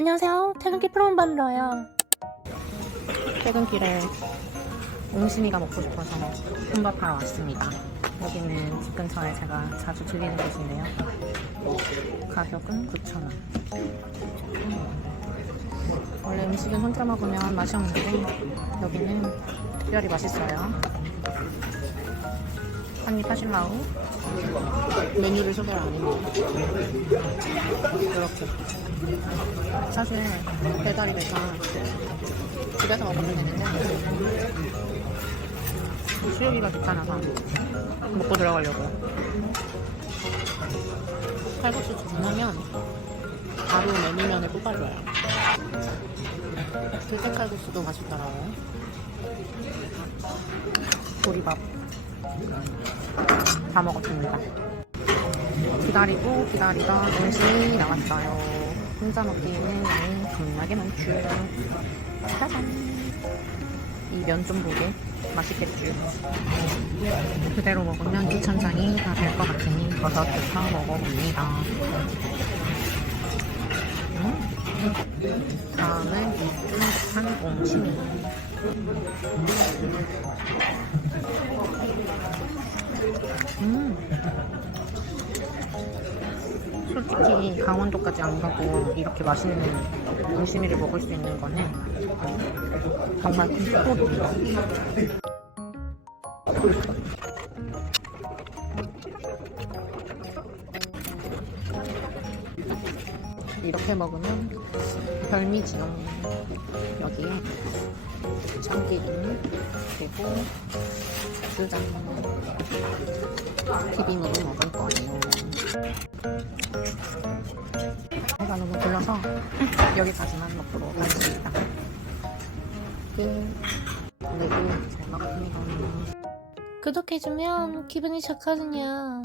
안녕하세요. 퇴근길 프롬 받으러요. 퇴근길에 옹심이가 먹고 싶어서 혼밥하러 왔습니다. 여기는 집 근처에 제가 자주 들리는 곳인데요. 가격은 9,000원. 원래 음식은 혼자 먹으면 맛이 없는데 여기는 특별히 맛있어요. 한입 하실라우 메뉴를 소개를 안 했네요. 이렇게 사실 배달이 돼서 집에서 먹으면 되는데 수육이가 귀찮아서 먹고 들어가려고요. 칼국수 주문하면 바로 메밀면을 뽑아줘요. 들깨 칼국수도 맛있더라고요. 보리밥 다 먹었습니다. 기다리고 기다리다 음식이 나왔어요. 혼자 먹기에는 양이 겁나게 많죠. 짜잔. 이 면 좀 보게 맛있겠죠. 그대로 먹으면 유천장이 다 될 것 같으니 버섯부터 먹어봅니다. 음. 다음은 쫀득한 옹심이. 음. 솔직히 강원도까지 안 가고 이렇게 맛있는 옹심이를 먹을 수 있는 거는 정말 큰 축복입니다. 이렇게 먹으면 별미지요. 여기에 참기름 그리고 고추장 비빔으로 먹을 거예요. 배가 너무 불러서 여기까지만 먹도록 하겠습니다. 끝. 그리고 잘 먹었습니다. 구독해주면 기분이 좋거든요.